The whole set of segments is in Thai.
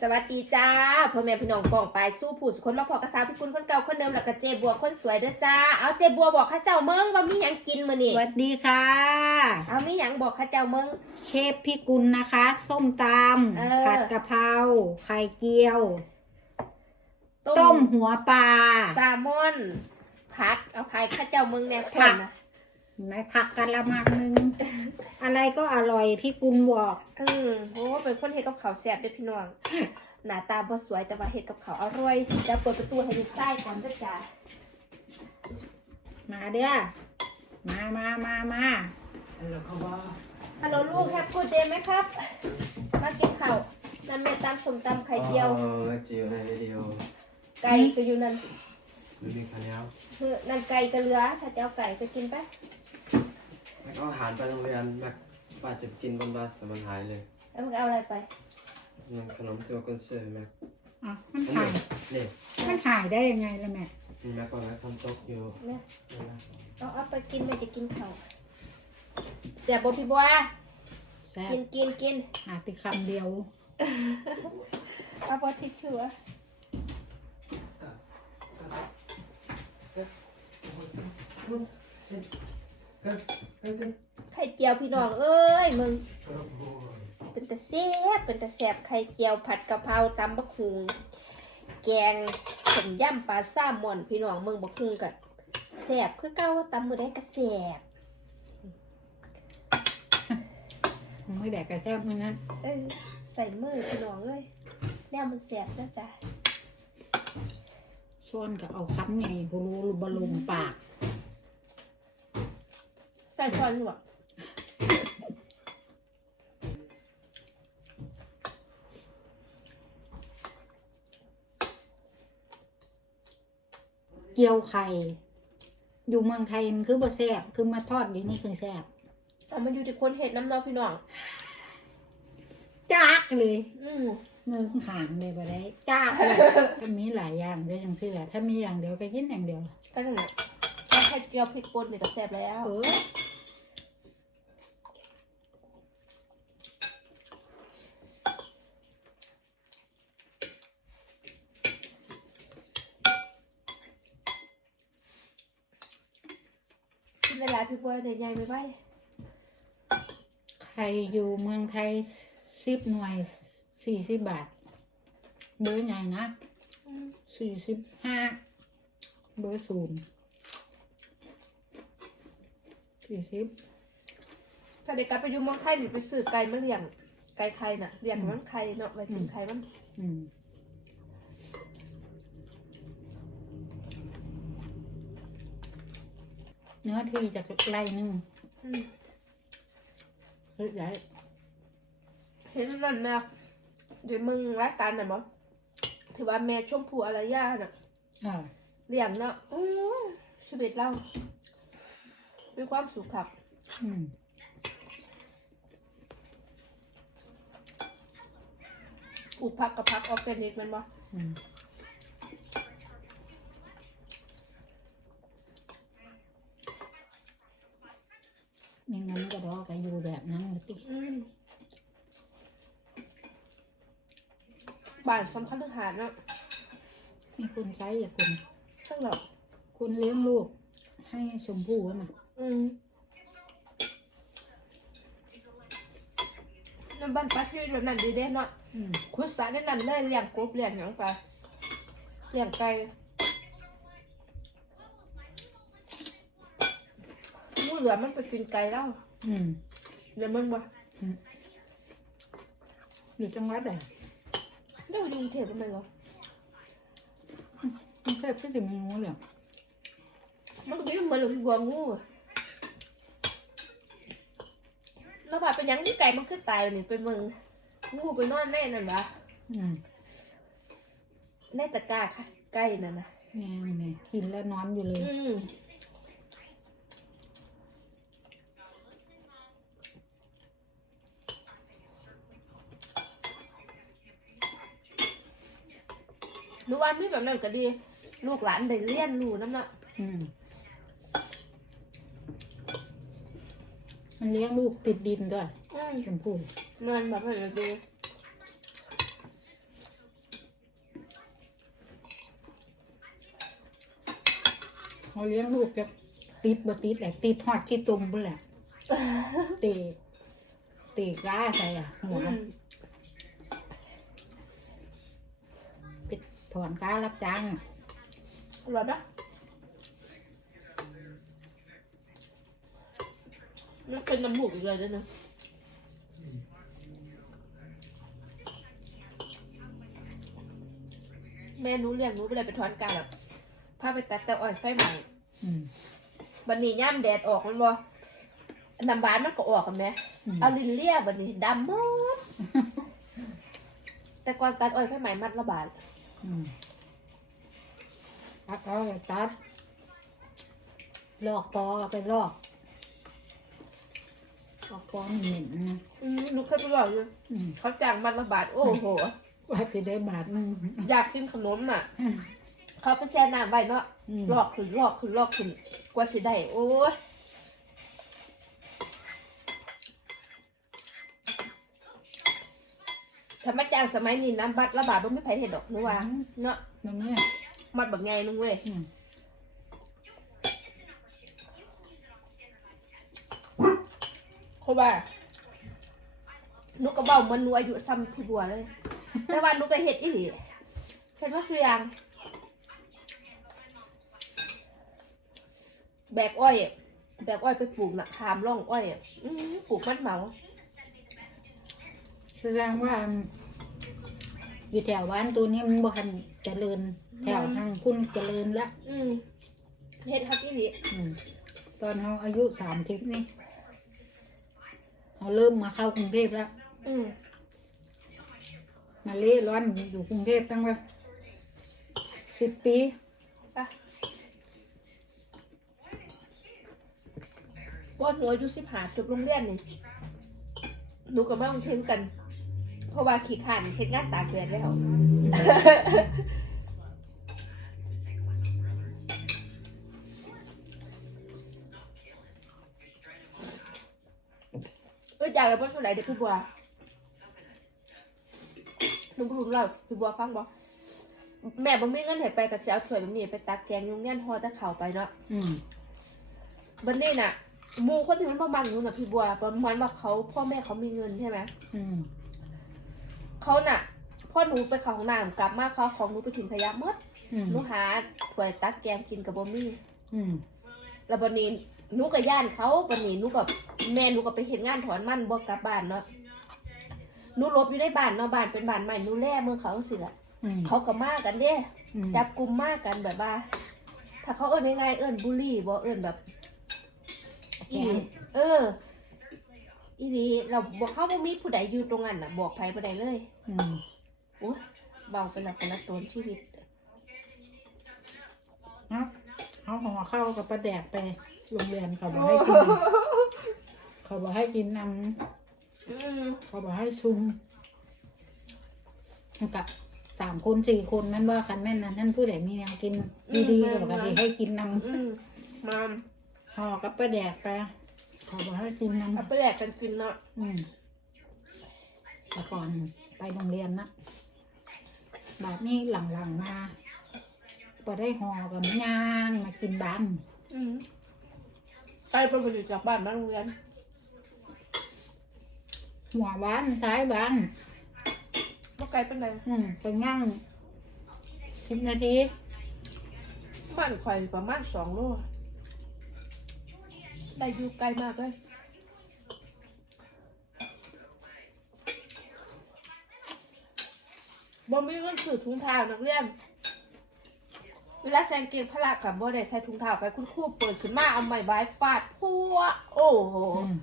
สวัสดีจ้าพ่อแม่พี่น้องกองปลายสู้ผู้สุคนมาพอกระสาวพี่คุณคนเก่าคนเดิมแล้วก็เจบัวคนสวยเด้อจ้าเอาเจบัวบอกข้าเจ้าเมืองว่ามีหยังกินมื้อสนี่วัสดีค่ะ เอามีหยังบอกข้าเจ้าเมืองเชฟพี่กุลนะคะ ส้มตเออำผัดกะเพราไข่เจียว ต้มหัวปลาแซลมอนผัดเอาไผ่ข้าเจ้าเมืองแน่คผันกนะ ไหนผักกันละมังนึงอะไรก็อร่อยพี่กุลบอกอืมโอ้เป็นคนเฮ็ดกับข้าวแซ่บเด้อพี่น้อง หน้าตาบ่สวยแต่ว่าเฮ็ดกับข้าวอร่อยจะเปิดประตูให้ลูกชายก่อนเด้อจ้ามาเด้อมามามามา Eller komma. ฮัลโหลลูกแฮปปี้เดย์ไหมครับ มากินข้าวนั่นแม่ตำส้มตำไข่เจียว Åh, ett geo en video. ไก่ก็อยู่นั่น Nu kan jag. เออนั่นไก่ก็เหลือ ถ้าจะเอาไก่ก็กินไป Jag har a หารไปโรงเรียนแม็กป้าจะกินบนบัสแต่มันหายเลยแล้วมึงเอาอะไรไปมันขนมที่ว่าคนซื้อแม็กอะมันอันหานี้ยนี่มันหายได้ยังไงล่ะแม่มีแม็กก่อนนะทำโต๊ะอยู่แม่นั่นนะเอาเอาไปกินมันจะกินข้าวเสียบพี่บัวแซ่บกินกินกินหาไปคำเดียวเอาบอทิชชู่อะ ไข่เจียวพี่น้องเอ้ยมึง เป็นตะแซ่บเป็นตะแซ่บไข่เจียวผัดกะเพราตำบักหุงแกงต้มยำปลาซ่าหม่อนพี่น้องมึงบักหุงกับแซ่บคือเก่าตำมือได้ก็แซ่บไม่แดกกระแทบมันนั้นเออใส่มือพี่น้องเอ้ยแนวมันแซ่บนะจ๊ะส่วนก็เอาคั้นไงบรูบลงปาก ใส่ช้อนอยู่อะเกี๊ยวไข่ อยู่เมืองไทยมันคือบ่แซ่บคือมาทอดอยู่นี่คือแซ่บเอามันอยู่ที่คนเห็ดน้ำเนาะพี่น้องจากเลยอืมเนื้อหางเลยบ่ได้จากเลยก็มีหลายอย่างด้วยจังซี่แหละถ้ามีอย่างเดียวก็กินอย่างเดียวก็นั่นแหละแค่ไข่เจียวพริกป่นนี่ก็แซ่บแล้ว เออ กิ นหลายๆพี่บัวเดี๋ยวใหญ่ไม่ไหวไข่อยู่เมืองไทยสิบหน่วยสี่สิบบาท เบอร์ใหญ่นะอืมสี่สิบห้าเบอร์ศูนย์สี่สิบถ้าเด็กกลับไปอยู่เมืองไทยหรือไปซื้อไก่มาเลี้ยงไก่ไข่น่ะเลี้ยงให้มันไข่เนาะไว้ถึงไข่มัน อืม เนื้อที่จะไล่หนึงอืมเฮ้ยใหญ่เห็นนั่นแม่เดี๋ยวมึงรายการน่ะบ่ถือว่าแม่ชมพูอารยาน่ะอ่าเลี้ยงเนาะอู้ชีวิตเรามีความสุขครับอืมปลูกผักกับผักออร์แกนิกแมันบ่ อืมไม่งั้นก็รอกันอยู่แบบนั้นเลยติ อืมบ้าน สำคัญทหารเนาะมีคนใช้อย่าคุณทั้งหรอกคุณเลี้ยงลูก ให้ชมพู่นะอืมน้ำบ้านป้าที่แบบนั้นดีเด้เนาะอืมคุดสาในนั้นเลยเลี้ยงกบเลี้ยงหยังไปเลี้ยงไก่หมูเหลือมันไปกินไก่แล้วอืมเดี๋ยวมึงบ่อยู่จังหวัดไหน เดี๋ยวอยู่กรุงเทพมันเหรอกรุงเทพที่ถึงไม่รู้เลยมันก็มีเหมือนหลวงพี่บัวงูอะแล้วว่าเป็นหยังนี่ไก่มันคือตายนี่เป็นมึงงูไปนอนแน่นั่นวะอืมแน่ตะกร้าค่ะไก่นั่นนะแง่เนี่ยกินแล้วนอนอยู่เลย อืม ดูว่ามีแบบนั้นก็ดี ลูกหลานได้เลี้ยนรู้น้ำเนาะอืมมันเลี้ยงลูกติดดินด้วยอืมชมพู่มันแบบนั้นก็ดีเขาเลี้ยงลูกจะติดบ่ติดแหละติดหอดขี้ตุ่มบ่แหละเตะเตะก้าใส่อะหัว อื ถอนกล้ารับจ้างอร่อยปะมันเป็นน้ำหมูกอีกเลยด้วยนะแม่หนูเลี้ยงหนูไปเลยไปถอนกาแบบพาไปตัดแต่อ้อยไฟใหม่อืมบันนี้ย่ามแดดออกมันบ่น้ำบานมันก็ออกกันไหมอืมเอาลินเลียบันนี้ดำหมดแต่ก่อนตัดอ้อยไฟใหม่มัดละบาทอืม ตัดเอาเลยตัด ลอกปอก็ไปลอกลอกปอมันเหม็นนะอืมหนูเคยไปบอกอยู่อืมเขาจ้างมัดละบาทโอ้โห ว่าจะได้บาทหนึง อยากกินขนมน่ะอืมเขาไปแช่น้ำไว้เนาะอืมลอกขึ้นลอกขึ้นลอกขึ้นกว่าสิได้ โอ้ย ถ้ามาจ้างสมัยนี้น้ำบัตรละบาทมันไม่ไผเห็นดอกหนูว่าเนาะตรงนี้มัดแบบไงนึงเว้ยอืมเขาว่าหนูก็เบาเหมันหนูอายุซ้ำพี่บัวเลย แต่ว่าหนูก็เฮ็ดอีหลีเห็นว่าสุยาง แบกอ้อยอะแบกอ้อยไปปลูกน่ะขามร่องอ้อยอะอื้อหือปลูกมันเหมาแส ดงว่า อยู่แถวบ้านตัวนี้มันบ่ทันเจริญ แถวทางคุณเจริญละอืมเฮ็ดฮักอีหลีอืมตอนเขาอายุสามทิพนี่เขาเริ่มมาเข้ากรุงเทพแล้วอืมมาเล่ร่อนอยู่กรุงเทพตั้งแต่สิบปีไปว่าหนูอายุสิบห้าจบโรงเรียนนี่หนูกับแม่ต้องเทนกันเพ ราะว่าขี้ขานเฮ็ดงานตากแดดแล้วเอ้ยอยากเลยว่าเท่าไหร่เด็กพี่บัวหนูพูดเราพี่บัวฟังบ่แม่บ่มีเงินให้ไปกับเสียเอาถ้วยแบบนี้ไปตักแกงยุงยันฮอตะเข่าไปเนาะอืมบันนี้น่ะหมูคนที่มันประมาณนู้นน่ะพี่บัวประมาณว่าเขาพ่อแม่เขามีเงินใช่ไหมอืม เขาน่ะพ่อหนูไปเข้าห้องน้ำกลับมาเขาเอาของหนูไปทิ้งขยะหมดอืมหนูหาถ้วยตักแกงกินกับบ่มีอืมแล้วบันนี้หนูกับย่านเขาบันนี้หนูกับแม่หนูก็ไปเห็นงานถอนมันบ่กลับบ้านเนาะหนูหลบอยู่ในบ้านเนาะบ้านเป็นบ้านใหม่หนูแล่เมืองเขาสิล่ะอืมเขาก็มากันเด้ อืมจับกลุ่มมากกันแบบว่า ถ้าเขาเอิ้นยังไงเอิ้นบุลี่บ่เอิ้นแบบแกอีนเออ อีดีเราบอกเขาบ่มีผู้ใดอยู่ตรงนั้นน่ะ บอกใครบ่ได้เลยอืมโอ้ยเบาไปแล้วคนละตนชีวิต เนาะเขาห่อข้าวกับปลาแดกไปโรงเรียนเขาบอกให้กินเขาบอกให้กินน้อืมำเขาบอกให้ซุมกับสามคนสี่คนนั่นว่าคันแม่นนั้นนั่นผู้ใดมีแนวกินดีๆก็บอกว่าให้กินน้อืมมาำห่อกับปลาแดกไปเขาบอกให้กินน้เอาไปแลกกันกินเนาะำอืมแต่ก่อนไปโรงเรียนนะบาดนี้หลังๆมาพอได้ห่อกับย่างมากินบ้านอืมไกลไปบ่อยู่จากบ้านมาโรงเรียนหัวบ้านท้ายบ้านบ่ไกลปานใดอืมไปย่างสิบนาทีบ้านข่อยประมาณสองโล ได้อยู่ไกลมากเลยบ่มีเงินซื้อถุงเท้านักเรียน เวลาแซงเกงพละกับบ่ได้ใส่ถุงเท้าไปคุณครูเปิดขึ้นมาเอาไม้บายฟาดพัวโอ้โหอืม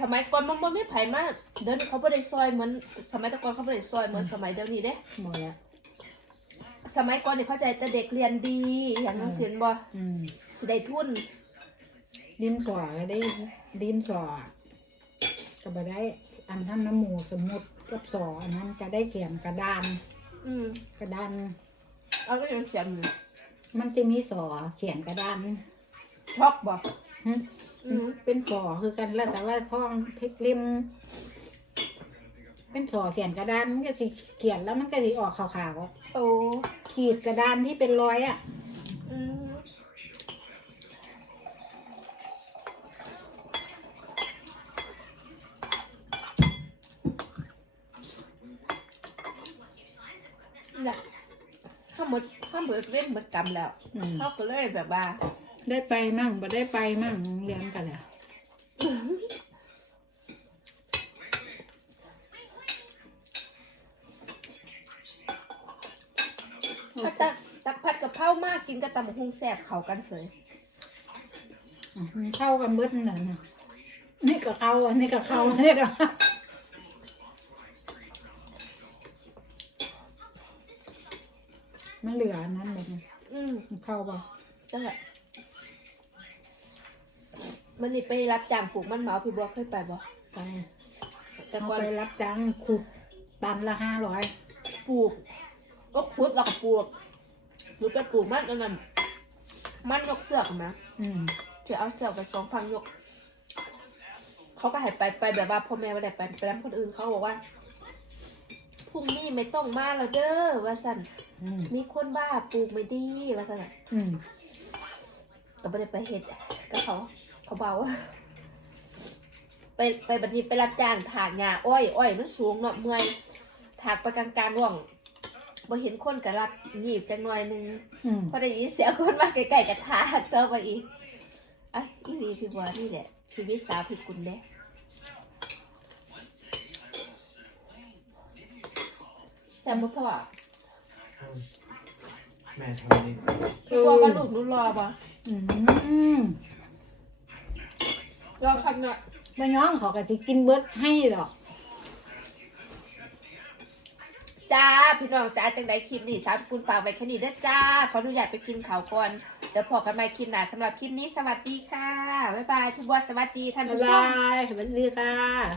สมัยก่อนมันบ่มีไผมากเดี๋ยวนี้เขาบ่ได้ซอยเหมือนสมัยแตะก่อนเขาบ่ได้ซอยเหมือนสมัยเดี๋ยวนี้เด้ หมดแล้วสมัยก่อนนี่เข้าใจแต่เด็กเรียนดีอย่างนั้นเสียนบ่อืม สิได้ทุนดินสอก็ได้ดินสอก็บ่ได้ อันทำน้ำหมูสมมุติกับสออันนั้นจะได้เขียนกระดาน อืมกระดาน เอาก็ยังเขียนอยู่มันจะมีสอเขียนกระดานช็อกบ่หึอืมเป็นสอคือกันแล้วแต่ว่าท่องเทคลิมเป็นสอเขียนกระดานมันก็สิเขียนแล้วมันก็สิออกขาวโอ้ๆขีดกระดานที่เป็นรอยอะ อืมน่ะ ถ้าหมดถ้าหมดเว้นหมดกรรมแล้วอืมเขาก็เลยแบบว่า ได้ไปมั่งบ่ได้ไปมั่งโรงเรียนกันแหละถ้าตักตักผัดกะเพรามากกินกับตำบักหุงแซ่บเข้ากันเสยอืมเข้ากันเบิดนั่นน่ะนี่ก็เข้าอันนี้ก็เข้าอันนี้ก็เข้า มันเหลืออันนั้นเลยอืมมันเข้าป่ะนั่นแหละมันนี่ไปรับจ้างปลูกมันเหมาพี่บัวเคยไปบ่ไปแต่เอาก่อนไปรับจ้างขุดตันละห้าร้อยปลูกก็ขุดแล้วก็ปลูกหรือไปปลูกมันอันนั้นมันยกเสือกนะอืมจะเอาเสือกไปสองฝั่งยก เขาก็ให้ไปไปแบบว่าพ่อแม่ไม่ได้ไปไปแล้วคนอื่นเขาบอกว่า พรุ่งนี้ไม่ต้องมาแล้วเด้อว่าสันอืมมีคนบ้าปลูกไม่ดีว่าสันน่ะอืมก็ไม่ได้ไปเห็ดก็เขาเขาเบาไปไปบัดนี้ไปรับจ้างถากหญ้าอ้อยอ้อยมันสูงเนาะเมื่อยถากไปกลางๆร่องบ่เห็นคนก็รักหนีบจังหน่อยหนึง อืมพอได้ยินเสียงคนมาใกล้ๆกับทากเติมไปอีกอะอีนีพี่บัวนี่แหละชีวิตสาวพี่กุลเด้ แต่บ่พ่อแม่ทำนี่พี่บัวว่าลูกหนูรอบ่อืมรอคันเนาะบ่ย้องเขาก็จะกินเบิดให้ดอก จ้าพี่น้องจ้าจังใดคลิปนี้สาวพี่กุลฝากไว้แค่นี้เด้อจ้า ขออนุญาตไปกินข้าวก่อนเดี๋ยวพอกันใหม่คลิปหน้าสำหรับคลิปนี้สวัสดีค่ะ บ๊ายบายพี่บัวสวัสดีท่านบ๊าผู้ยชบามยสวัสดีค่ะ